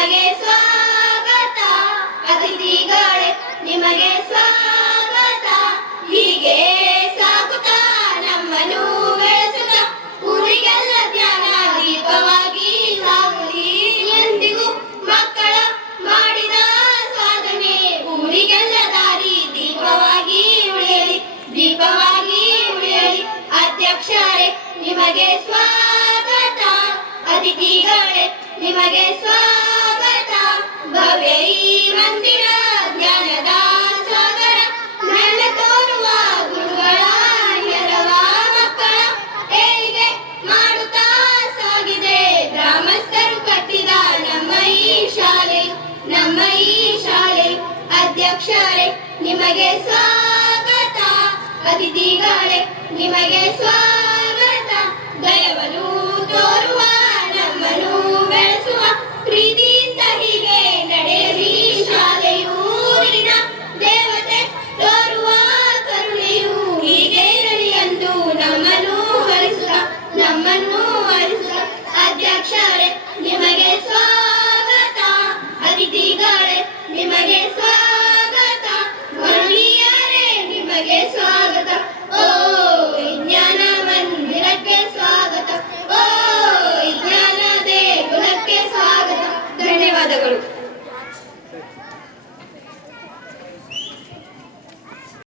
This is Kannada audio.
ನಿಮಗೆ ಸ್ವಾಗತ. ಅತಿಥಿಗಳೇ ನಿಮಗೆ ಸ್ವಾಗತ. ಹೀಗೆ ಸಾಗುತ್ತಾ ನಮ್ಮನ್ನು ಬೆಳೆಸುತ್ತ ಊರಿಗೆಲ್ಲ ಜ್ಞಾನ ದೀಪವಾಗಿ ಸಾಗಲಿ. ಎಂದಿಗೂ ಮಕ್ಕಳ ಮಾಡಿದ ಸಾಧನೆ ಊರಿಗೆಲ್ಲ ದಾರಿ ದೀಪವಾಗಿ ಉಳಿಯಲಿ, ದೀಪವಾಗಿ ಉಳಿಯಲಿ. ಅಧ್ಯಕ್ಷರೇ ನಿಮಗೆ ಸ್ವಾಗತ. ಅತಿಥಿಗಳೇ ನಿಮಗೆ ಸ್ವಾಗತ. ಭವ್ಯ ಈ ಮಂದಿರ ಜ್ಞಾನದ ಸಾಗರ. ನನ್ನ ತೋರುವ ಗುರುಗಳ ಎರವ ಮಕ್ಕಳ ಏಳಿಗೆ ಮಾಡುತ್ತಾ ಸಾಗಿದೆ ಗ್ರಾಮಸ್ಥರು ಕಟ್ಟಿದ ನಮ್ಮ ಈ ಶಾಲೆಯು, ನಮ್ಮ ಈ ಶಾಲೆಯು. ಅಧ್ಯಕ್ಷರೇ ನಿಮಗೆ ಸ್ವಾಗತ. ಅತಿಥಿಗಳೇ ನಿಮಗೆ ಸ್ವಾಗತ. ದಯವನ್ನು ತೋರುವ ನಮ್ಮನ್ನು ಬೆಳೆಸುವ ಪ್ರೀತಿಯಿಂದ ಹೀಗೆ ನಡೆಯಲಿ ಶಾಲೆಯು. ಊರಿನ ದೇವತೆ ತೋರುವ ಕರುಣೆಯು ಹೀಗೆ ಇರಲಿ ಎಂದು ನಮ್ಮನ್ನು ಹರಿಸುತ್ತ, ನಮ್ಮನ್ನು ಹರಿಸುತ್ತ. ಅಧ್ಯಕ್ಷರೇ ನಿಮಗೆ ಸ್ವಾಗತ. ಅತಿಥಿಗಳೇ ನಿಮಗೆ ಸ್ವಾಗತ. ಮಹನೀಯರೇ ನಿಮಗೆ ಸ್ವಾಗತ. ಓ ವಿಜ್ಞಾನ ಮಂದಿರಕ್ಕೆ ಸ್ವಾಗತ. ಓ ವಿಜ್ಞಾನ ದೇಗುಲಕ್ಕೆ ಸ್ವಾಗತ. ಧನ್ಯವಾದಗಳು.